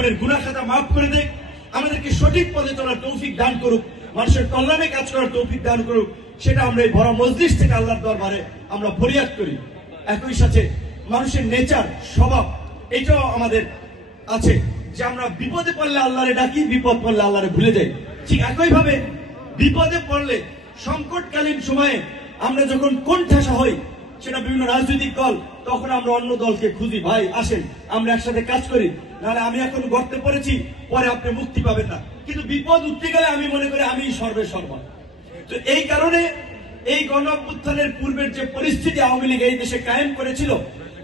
জীবনের গুনাহ খাতা মাফ করে দেখ, আমাদেরকে সঠিক পথে চলার তৌফিক দান করুক, মানুষের কল্যাণে কাজ করার তৌফিক দান করুক। সেটা আমরা এই বড় মজলিস থেকে আল্লাহর দরবারে আমরা ফরিয়াদ করি। একই সাথে মানুষের নেচার, স্বভাব, এটাও আমাদের আছে যে আমরা বিপদে পড়লে আল্লাহরে ডাকি, বিপদ পড়লে আল্লাহরে ভুলে যাই। ঠিক একই ভাবে বিপদে পড়লে, সংকটকালীন সময়ে আমরা যখন কোণঠাসা হই, সেটা বিভিন্ন রাজনৈতিক দল, তখন আমরা অন্য দলকে খুঁজি, ভাই আসেন আমরা একসাথে কাজ করি, নাহলে আমি এখন গর্তে পড়েছি, পরে আপনি মুক্তি পাবেন না। কিন্তু বিপদ উঠতে গেলে আমি মনে করি আমি সর্বেসর্বা। তো এই কারণে এই গণ অভ্যুত্থানের পূর্বের যে পরিস্থিতি আওয়ামী লীগ এই দেশে কায়েম করেছিল,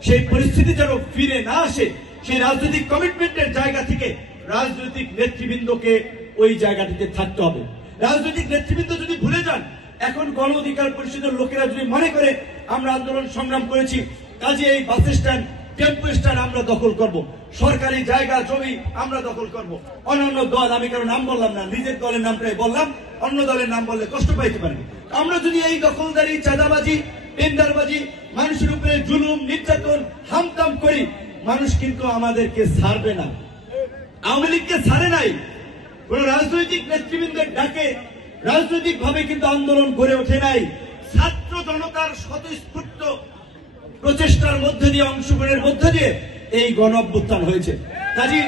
সেই পরিস্থিতি যেন ফিরে না আসে, সেই রাজনৈতিক কমিটমেন্টের জায়গা থেকে রাজনৈতিক নেতৃবৃন্দকে ওই জায়গাটিতে থাকতে হবে। রাজনৈতিক নেতৃবৃন্দ যদি ভুলে যান, এখন গণ অধিকার পরিষদের লোকেরা যদি মনে করে আমরা আন্দোলন সংগ্রাম করেছি, কাজে এই বাস স্ট্যান্ড, টেম্পো স্ট্যান্ড আমরা দখল করব, সরকারি জায়গা জমি আমরা দখল করব, অন্যান্য দল, আমি কারো নাম বললাম না, নিজের দলের নামটাই বললাম, অন্য দলের নাম বললে কষ্ট পাইতে পারি, আমরা যদি এই দখলদারি, চাঁদাবাজি, টেন্ডারবাজি, মানুষের উপরে জুলুম, নির্যাতন, হামতাম করি, মানুষ কিন্তু আমাদেরকে ছাড়বে না। আওয়ামী লীগকে ছাড়ে নাই, কোন রাজনৈতিক নেতৃবৃন্দের ডাকে রাজনৈতিক ভাবে কিন্তু আন্দোলন গড়ে ওঠে নাই, ছাত্র জনতার স্বতঃস্ফূর্ত প্রচেষ্টার মধ্যে দিয়ে, অংশগ্রহণের মধ্যে দিয়ে এই গণ অভ্যুত্থান হয়েছে। কাজী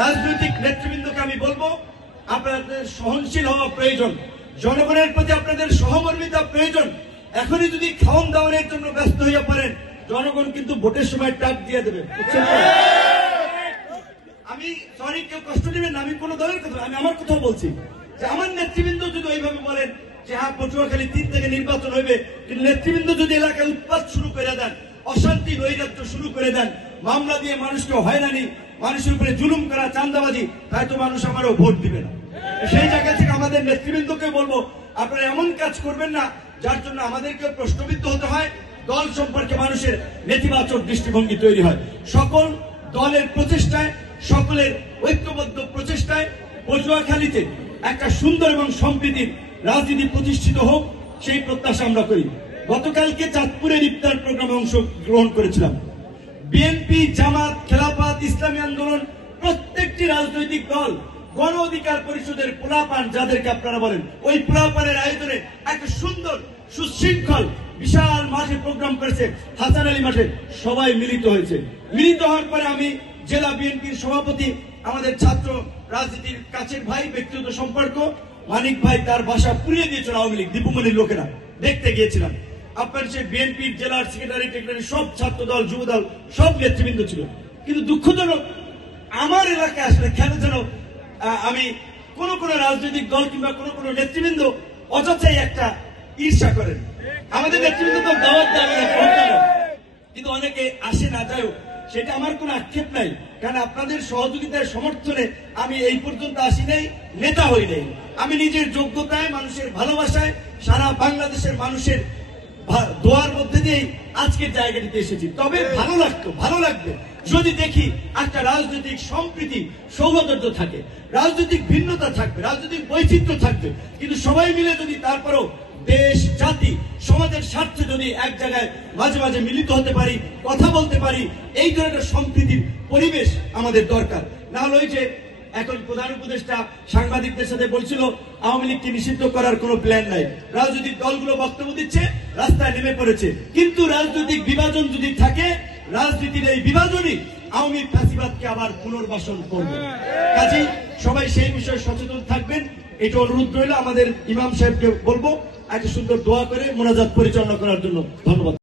রাজনৈতিক নেতৃবৃন্দকে আমি বলবো, আপনাদের সহনশীল হওয়া প্রয়োজন, জনগণের প্রতি আপনাদের সহমর্মিতা প্রয়োজন। এখনই যদি খাওয়ান দাওয়ানের জন্য ব্যস্ত হয়ে পড়েন, জনগণ কিন্তু ভোটের সময় টাক দিয়ে দেবে। আমি সরি, কেউ কষ্ট নেবেন না, আমি কোন দলের কথা, আমি আমার কথা বলছি যে আমার নেতৃবৃন্দ যদি ওইভাবে বলেন যে হ্যাঁ পটুয়াখালী 3 থেকে নির্বাচন হইবে, কিন্তু নেতৃবৃন্দ যদি এলাকায় উৎপাত শুরু করে দেন, অশান্তি নৈরাজ্য শুরু করে দেন, মামলা দিয়ে মানুষকে হয়রানি, মানুষের উপরে জুলুম করা, চাঁদাবাজি, হয়তো মানুষ আমারও ভোট দিবে না। সেই জায়গা থেকে আমাদের নেতৃবৃন্দকে বলবো, আপনারা এমন কাজ করবেন না যার জন্য আমাদেরকে প্রশ্নবিদ্ধ হতে হয়, দল সম্পর্কে মানুষের নেতিবাচক দৃষ্টিভঙ্গি তৈরি হয়। সকল দলের প্রচেষ্টায়, সকলের ঐক্যবদ্ধ প্রচেষ্টায় পটুয়াখালীতে একটা সুন্দর এবং সম্প্রীতির রাজনীতি প্রতিষ্ঠিত হোক, সেই প্রত্যাশা আমরা করি। গতকালকে চাঁদপুরের ইফতার প্রোগ্রামে অংশগ্রহণ করেছিলাম। বিএনপি, জামাত, খেলাফত, ইসলামী আন্দোলন, প্রত্যেকটি রাজনৈতিক দল, গণ অধিকার পরিষদের পোলাপান যাদেরকে আপনারা বলেন, ওই পোলাপানের আয়োজনে একটা সুন্দর সুশৃঙ্খল বিশাল মাঠে প্রোগ্রাম করেছে, হাসান আলী মাঠে, সবাই মিলিত হয়েছে। মিলিত হওয়ার পরে আমি জেলা বিএনপির সভাপতি, আমাদের ছাত্র রাজনীতির কাছের ভাই, ব্যক্তিগত সম্পর্ক মানিক ভাই, তার বাসা পুড়িয়ে দিয়েছিল আওয়ামী লীগ, দীপুমণির লোকেরা, দেখতে গিয়েছিলাম। আপনার সে বিএনপির জেলার সেক্রেটারি টেক্রেটারি সব ছাত্র দল, যুব দল, সব নেতৃবৃন্দ ছিল। কিন্তু দুঃখজনক, আমার এলাকায় আসলে কেন যেন আমি কোন রাজনৈতিক দল কিংবা কোন নেতৃবৃন্দ অযথাই একটা ঈর্ষা করেন। আমাদের নেতৃবৃন্দ তো দাওয়াত দেয়, কিন্তু অনেকে আসে না, যাই হোক, সেটা আমার কোনো আক্ষেপ নাই, কারণ আপনাদের সহযোগিতার সমর্থনে আমি এই পর্যন্ত আসি নাই, নেতা হই নাই। আমি নিজের যোগ্যতায়, মানুষের ভালোবাসায়, সারা বাংলাদেশের মানুষের দোয়ার মধ্যে দিয়েই আজকের জায়গাটিতে এসেছি। তবে ভালো লাগবে যদি দেখি একটা রাজনৈতিক সম্প্রীতি, সৌহার্দ্য থাকে, রাজনৈতিক ভিন্নতা থাকবে, রাজনৈতিক বৈচিত্র্য থাকবে, কিন্তু সবাই মিলে যদি তারপরও দেশ, জাতি, সমাজের স্বার্থে যদি এক জায়গায় মাঝে মাঝে মিলিত হতে পারি, কথা বলতে পারি, এই ধরনের সম্প্রীতির পরিবেশ আমাদের দরকার। না হলে যে এখন প্রধান উপদেষ্টা সাংবাদিকদের সাথে বলছিল আওয়ামী লীগকে নিষিদ্ধ করার কোনো প্ল্যান নাই, রাজনৈতিক দলগুলো বক্তব্য দিচ্ছে, রাস্তায় নেমে পড়েছে, কিন্তু রাজনৈতিক বিভাজন যদি থাকে, রাজনীতির এই বিভাজনই আওয়ামী ফ্যাসিবাদকে আবার পুনর্বাসন করবে। কাজেই সবাই সেই বিষয়ে সচেতন থাকবেন, এটা অনুরোধ রইল। আমাদের ইমাম সাহেবকে বলবো একটা সুন্দর দোয়া করে মোনাজাত পরিচালনা করার জন্য। ধন্যবাদ।